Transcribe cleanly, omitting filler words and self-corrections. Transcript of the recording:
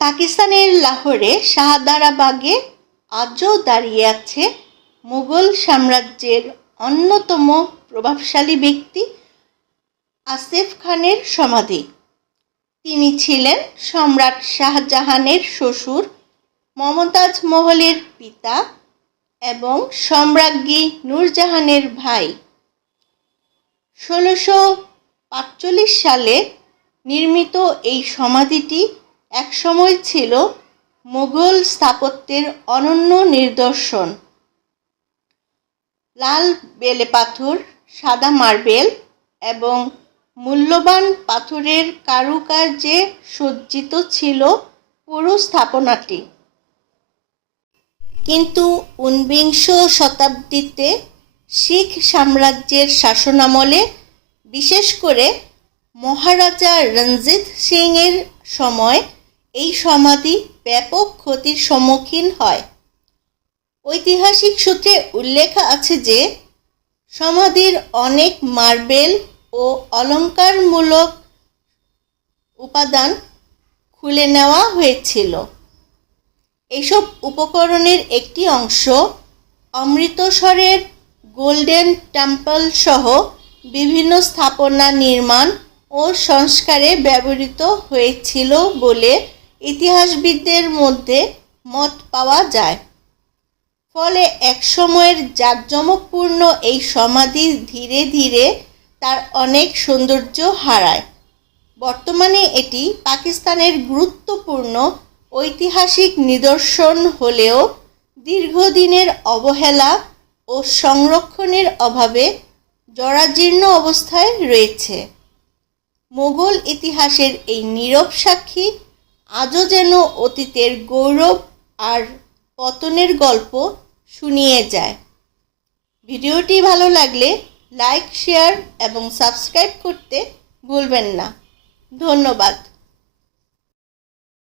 পাকিস্তানের লাহোরে শাহদারা বাগে আজও দাঁড়িয়ে আছে মুঘল সাম্রাজ্যের অন্যতম প্রভাবশালী ব্যক্তি আসিফ খানের সমাধি। তিনি ছিলেন সম্রাট শাহজাহানের শ্বশুর, মমতাজ মহলের পিতা এবং সম্রাজ্ঞী নূরজাহানের ভাই। ১৬৪৫ সালে নির্মিত এই সমাধিটি একসময় ছিল মুঘল স্থাপত্যের অনন্য নিদর্শন। লাল বেলে পাথর, সাদা মার্বেল এবং মূল্যবান পাথরের কারুকার্যে সজ্জিত ছিল পুরো স্থাপনাটি। কিন্তু ঊনবিংশ শতাব্দীতে শিখ সাম্রাজ্যের শাসনামলে, বিশেষ করে মহারাজা রঞ্জিত সিং এর সময় এই সমাধি ব্যাপক ক্ষতির সম্মুখীন হয়। ঐতিহাসিক সূত্রে উল্লেখ আছে যে সমাধির অনেক মার্বেল ও অলঙ্কারমূলক উপাদান খুলে নেওয়া হয়েছিল। এসব উপকরণের একটি অংশ অমৃতসরের গোল্ডেন টেম্পল সহ বিভিন্ন স্থাপনা নির্মাণ ও সংস্কারে ব্যবহৃত হয়েছিল বলে ইতিহাসবিদদের মধ্যে মত পাওয়া যায়। ফলে একসময়ের জাঁকজমকপূর্ণ এই সমাধি ধীরে ধীরে তার অনেক সৌন্দর্য হারায়। বর্তমানে এটি পাকিস্তানের গুরুত্বপূর্ণ ঐতিহাসিক নিদর্শন হলেও দীর্ঘদিনের অবহেলা ও সংরক্ষণের অভাবে জরাজীর্ণ অবস্থায় রয়েছে। মোগল ইতিহাসের এই নীরব সাক্ষী আজও যেন অতীতের গৌরব আর পতনের গল্প শুনিয়ে যায়। ভিডিওটি ভালো লাগলে লাইক, শেয়ার এবং সাবস্ক্রাইব করতে ভুলবেন না। ধন্যবাদ।